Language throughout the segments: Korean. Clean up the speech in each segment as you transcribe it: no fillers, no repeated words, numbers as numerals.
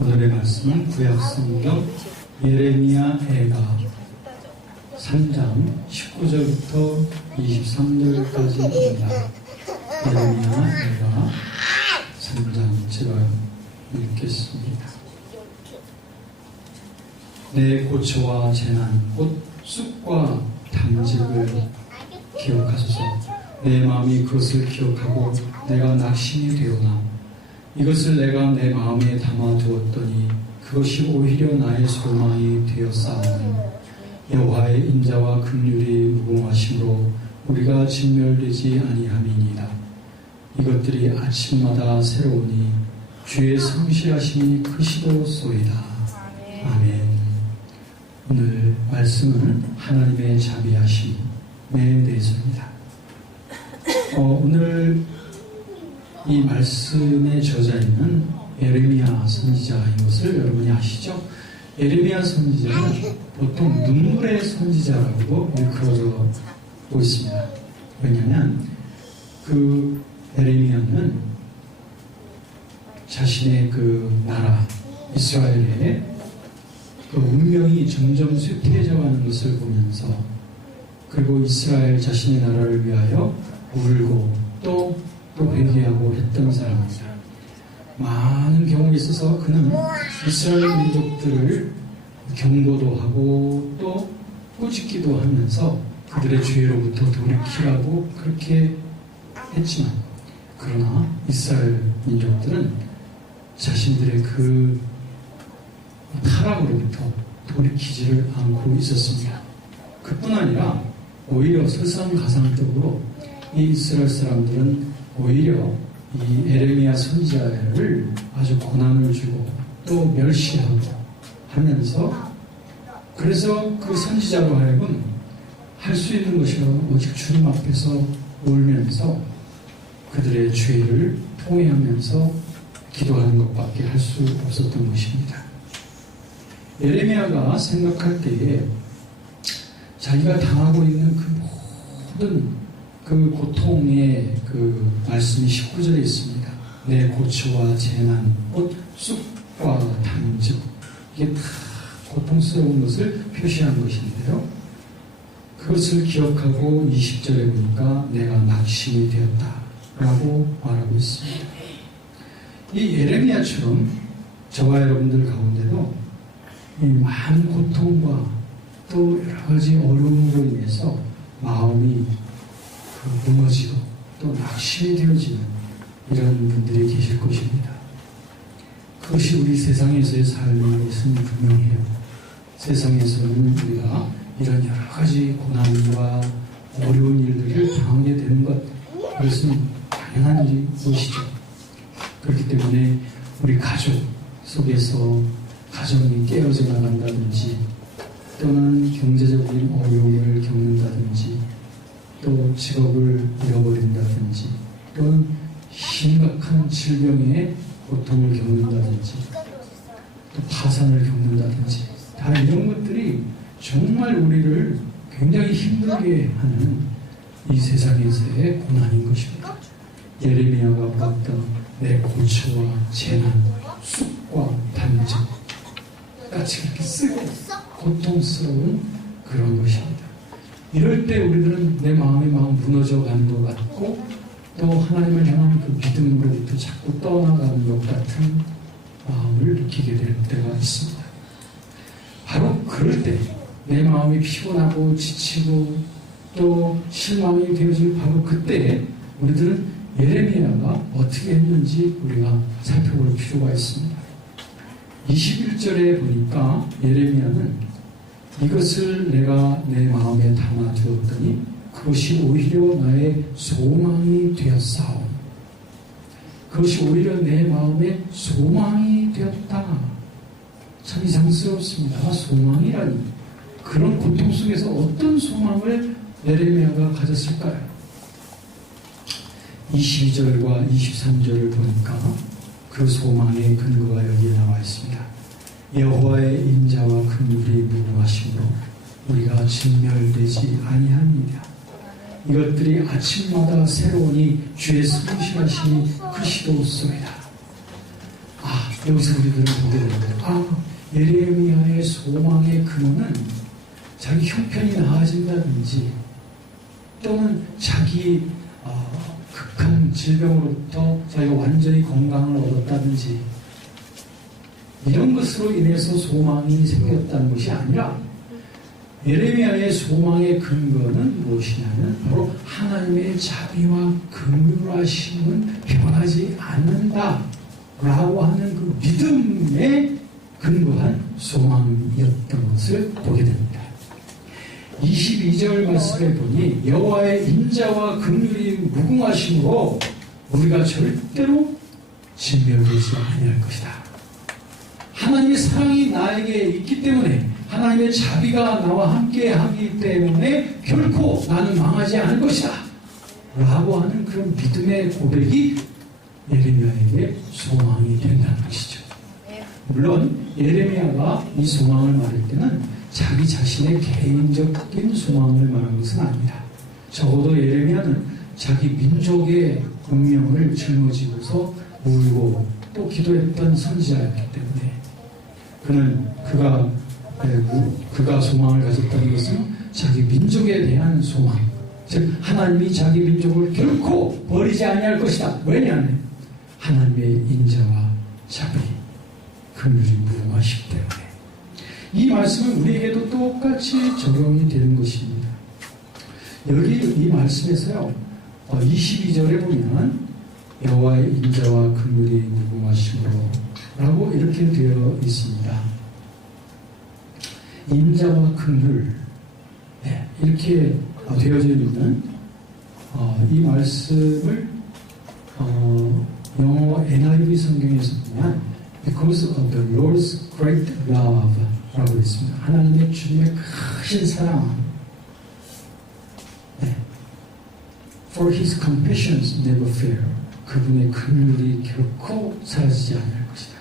오늘의 말씀은 구약성경 예레미야 애가 3장 19절부터 23절까지입니다. 예레미야 애가 3장 제가 읽겠습니다. 내 고초와 재난 곧 쑥과 당직을 기억하소서. 내 마음이 그것을 기억하고 내가 낙심이 되오나 이것을 내가 내 마음에 담아두었더니 그것이 오히려 나의 소망이 되었사오니 여호와의 인자와 긍휼이 무궁하심으로 우리가 진멸되지 아니함이니이다. 이것들이 아침마다 새로우니 주의 성실하심이 크시도소이다. 아멘. 오늘 말씀은 하나님의 자비하심에 대해서입니다. 오늘 이 말씀의 저자인 예레미야 선지자인 것을 여러분이 아시죠? 예레미야 선지자는 보통 눈물의 선지자라고 일컬어져 있습니다. 왜냐하면 그 예레미야는 자신의 그 나라 이스라엘의 그 운명이 점점 쇠퇴해져가는 것을 보면서 그리고 이스라엘 자신의 나라를 위하여 울고 또 회개하고 했던 사람입니다. 많은 경험이 있어서 그는 이스라엘 민족들을 경고도 하고 또 꾸짖기도 하면서 그들의 죄로부터 돌이키라고 그렇게 했지만 그러나 이스라엘 민족들은 자신들의 그 타락으로부터 돌이키지를 않고 있었습니다. 그뿐 아니라 오히려 설상가상적으로 이 이스라엘 사람들은 오히려 이 예레미야 선지자를 아주 고난을 주고 또 멸시하고 하면서 그래서 그 선지자로 하여금 할 수 있는 것이 오직 주님 앞에서 울면서 그들의 죄를 통회하면서 기도하는 것밖에 할 수 없었던 것입니다. 예레미야가 생각할 때에 자기가 당하고 있는 그 모든 그 고통의 그 말씀이 19절에 있습니다. 내 고초와 재난, 곧 쑥과 당직, 이게 다 고통스러운 것을 표시한 것인데요. 그것을 기억하고 20절에 보니까 내가 낙심이 되었다라고 말하고 있습니다. 이 예레미야처럼 저와 여러분들 가운데도 이 많은 고통과 또 여러 가지 어려움으로 인해서 마음이 무너지고 또 낙심이 되어지는 이런 분들이 계실 것입니다. 그것이 우리 세상에서의 삶인 것은 분명해요. 세상에서는 우리가 이런 여러 가지 고난과 어려운 일들을 당하게 되는 것, 그것은 당연한 것이죠. 그렇기 때문에 우리 가족 속에서 가정이 깨어져 나간다든지 또는 경제적인 어려움을 겪는다든지 또 직업을 잃어버린다든지 또는 심각한 질병의 고통을 겪는다든지 또 파산을 겪는다든지 다 이런 것들이 정말 우리를 굉장히 힘들게 하는 이 세상에서의 고난인 것입니다. 예레미야가 봤던 내 고초와 재난, 쑥과 단증 같이 그렇게 쓰고 고통스러운 그런 것입니다. 이럴 때 우리들은 내 마음이 무너져 가는 것 같고 또 하나님을 향한 그 믿음으로부터 자꾸 떠나가는 것 같은 마음을 느끼게 될 때가 있습니다. 바로 그럴 때 내 마음이 피곤하고 지치고 또 실망이 되어질 바로 그때에 우리들은 예레미야가 어떻게 했는지 우리가 살펴볼 필요가 있습니다. 21절에 보니까 예레미야는 이것을 내가 내 마음에 담아두었더니 그것이 오히려 나의 소망이 되었사오. 그것이 오히려 내 마음의 소망이 되었다. 참 이상스럽습니다. 소망이라니. 그런 고통 속에서 어떤 소망을 예레미야가 가졌을까요? 22절과 23절을 보니까 그 소망의 근거가 여기에 나와 있습니다. 여호와의 인자와 긍휼이 무궁하심으로 우리가 진멸되지 아니합니다. 이것들이 아침마다 새로우니 주의 성실하심이 크시도소이다. 여기서 우리들은 보게 됩니다. 예레미야의 소망의 근원은 자기 형편이 나아진다든지 또는 자기 극한 질병으로부터 자기가 완전히 건강을 얻었다든지 이런 것으로 인해서 소망이 생겼다는 것이 아니라 예레미야의 소망의 근거는 무엇이냐면 바로 하나님의 자비와 긍휼하심은 변하지 않는다 라고 하는 그 믿음에 근거한 소망이었던 것을 보게 됩니다. 22절 말씀에 보니 여호와의 인자와 긍휼이 무궁하심으로 우리가 절대로 진멸되지 아니할 것이다. 하나님의 사랑이 나에게 있기 때문에 하나님의 자비가 나와 함께 하기 때문에 결코 나는 망하지 않을 것이다 라고 하는 그런 믿음의 고백이 예레미야에게 소망이 된다는 것이죠. 물론 예레미야가 이 소망을 말할 때는 자기 자신의 개인적인 소망을 말한 것은 아닙니다. 적어도 예레미야는 자기 민족의 운명을 짊어지고서 울고 또 기도했던 선지자였기 때문에 그가 소망을 가졌다는 것은 자기 민족에 대한 소망, 즉 하나님이 자기 민족을 결코 버리지 아니할 것이다. 왜냐하면 하나님의 인자와 자비, 긍휼이 무궁하시기 때문에. 이 말씀은 우리에게도 똑같이 적용이 되는 것입니다. 여기 이 말씀에서요 22절에 보면 여호와의 인자와 긍휼이 무궁하심으로 라고 이렇게 되어 있습니다. 인자와 긍휼 이렇게 되어져 있는 이 말씀을 영어 NIV 성경에서 보면 Because of the Lord's great love 라고 있습니다. 하나님의 주님의 크신 사랑 For His compassions never fail. 그분의 긍휼이 결코 사라지지 않을 것이다.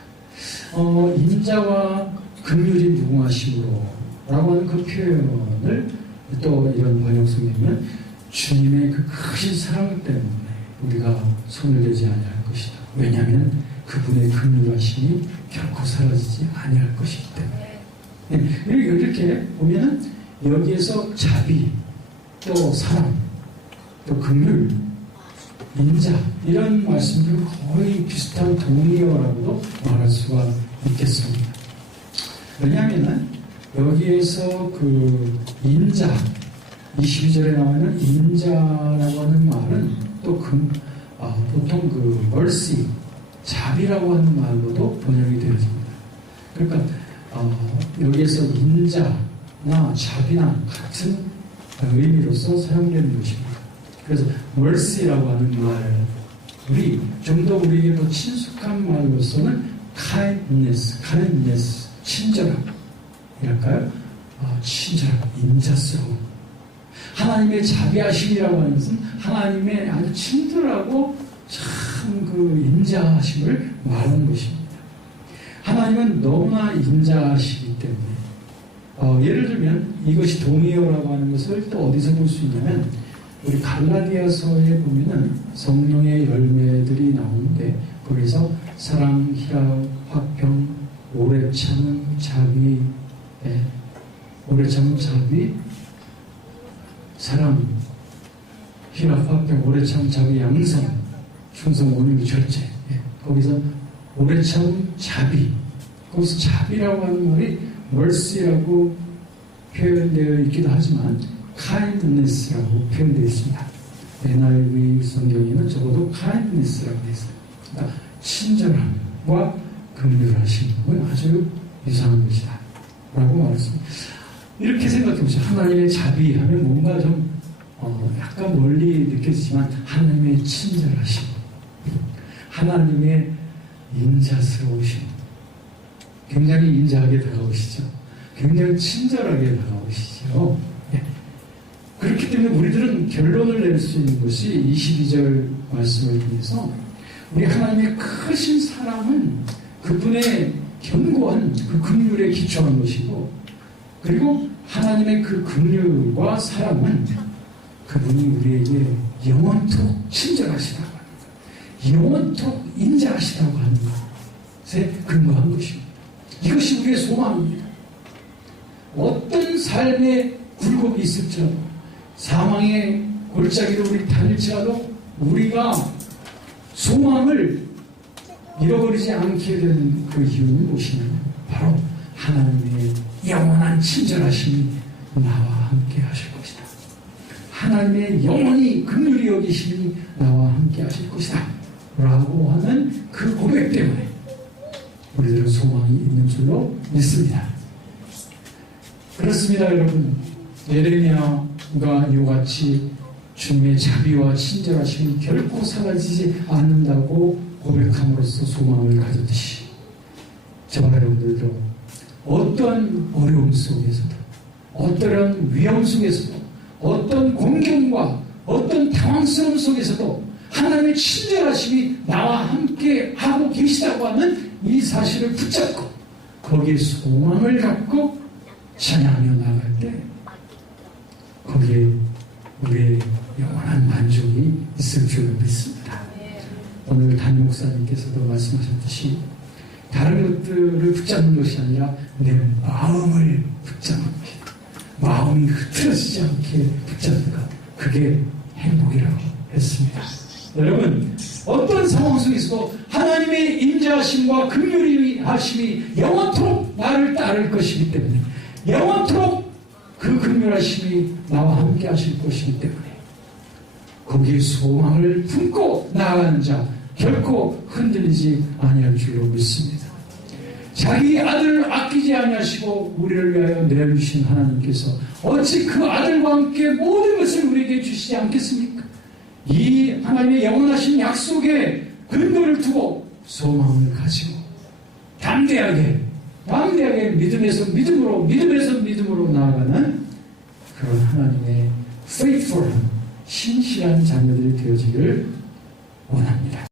인자와 긍휼이 무궁하심으로 라고 하는 그 표현을 또 이런 번역성에 보면 주님의 그 크신 사랑 때문에 우리가 손을 대지 아니할 것이다. 왜냐하면 그분의 긍휼하심이 결코 사라지지 아니할 것이기 때문에. 이렇게 보면은 여기에서 자비, 또 사랑, 또 긍휼, 인자 이런 말씀들은 거의 비슷한 동의어라고도 말할 수가 있겠습니다. 왜냐하면은 여기에서 그 인자 22절에 나오는 인자라고 하는 말은 또 보통 그 mercy 자비라고 하는 말로도 번역이 되어집니다. 그러니까 여기에서 인자나 자비나 같은 의미로서 사용되는 것입니다. 그래서 mercy라고 하는 말이 좀 더 우리에게 더 친숙한 말로서는 kindness, 친절함 이랄까요? 친절함, 인자스러움. 하나님의 자비하심이라고 하는 것은 하나님의 아주 친절하고 참 그 인자하심을 말하는 것입니다. 하나님은 너무나 인자하시기 때문에 예를 들면 이것이 동의어라고 하는 것을 또 어디서 볼 수 있냐면 우리 갈라디아서에 보면은 성령의 열매들이 나오는데 거기서 사랑, 희락, 화평, 오래 참음, 자비, 오래 참음, 자비, 사랑, 희락, 화평, 오래 참음, 자비, 양성, 충성, 온유, 절제. 거기서 오래 참음, 자비. 거기서 자비라고 하는 말이 mercy라고 표현되어 있기도 하지만 kindness라고 표현되어 있습니다. NIV 성경에는 적어도 kindness라고 되어 있어요. 그러니까 친절함과 긍휼하심은 아주 유사한 것이다 라고 말했습니다. 이렇게 생각해보세요. 하나님의 자비하면 뭔가 좀 약간 멀리 느껴지지만 하나님의 친절하심, 하나님의 인자스러우심, 굉장히 인자하게 다가오시죠. 굉장히 친절하게 다가오시죠. 그렇기 때문에 우리들은 결론을 낼 수 있는 것이 22절 말씀을 통해서 우리 하나님의 크신 사랑은 그분의 견고한 그 긍휼에 기초한 것이고, 그리고 하나님의 그 긍휼과 사랑은 그분이 우리에게 영원토록 친절하시다고 합니다. 영원토록 인자하시다고 하는 것. 근거한 것입니다. 이것이 우리의 소망입니다. 어떤 삶의 굴곡이 있을지라도 사망의 골짜기로 우리 다닐지라도 우리가 소망을 잃어버리지 않게 되는 그 이유는 무엇이냐면 바로 하나님의 영원한 친절하심이 나와 함께 하실 것이다. 하나님의 영원히 긍휼히 여기심이 나와 함께 하실 것이다. 라고 하는 그 고백 때문에 우리들은 소망이 있는 줄로 믿습니다. 그렇습니다, 여러분. 예레미야가 이같이 주님의 자비와 친절하심이 결코 사라지지 않는다고 고백함으로써 소망을 가졌듯이 저와 여러분들도 어떤 어려움 속에서도 어떤 위험 속에서도 어떤 공경과 어떤 당황스러움 속에서도 하나님의 친절하심이 나와 함께 하고 계시다고 하는 이 사실을 붙잡고 거기에 소망을 갖고 찬양하며 나갈 때 거기에 우리의 영원한 만족이 있을 줄 믿습니다. 오늘 담임 목사님께서도 말씀하셨듯이 다른 것들을 붙잡는 것이 아니라 내 마음을 붙잡는 것이다. 마음이 흐트러지지 않게 붙잡는 것, 그게 행복이라고 했습니다. 여러분, 어떤 상황 속에서도 하나님의 인자하심과 긍휼히 하심이 영원토록 나를 따를 것이기 때문에 영원토록 그 긍휼하심이 나와 함께 하실 것이기 때문에 거기에 소망을 품고 나아가는 자 결코 흔들리지 아니할 줄로 믿습니다. 자기 아들을 아끼지 아니하시고 우리를 위하여 내주신 하나님께서 어찌 그 아들과 함께 모든 것을 우리에게 주시지 않겠습니까? 이 하나님의 영원하신 약속에 근거를 두고 소망을 가지고 담대하게 믿음에서 믿음으로 나아가는 그런 하나님의 faithful한 신실한 자녀들이 되어지기를 원합니다.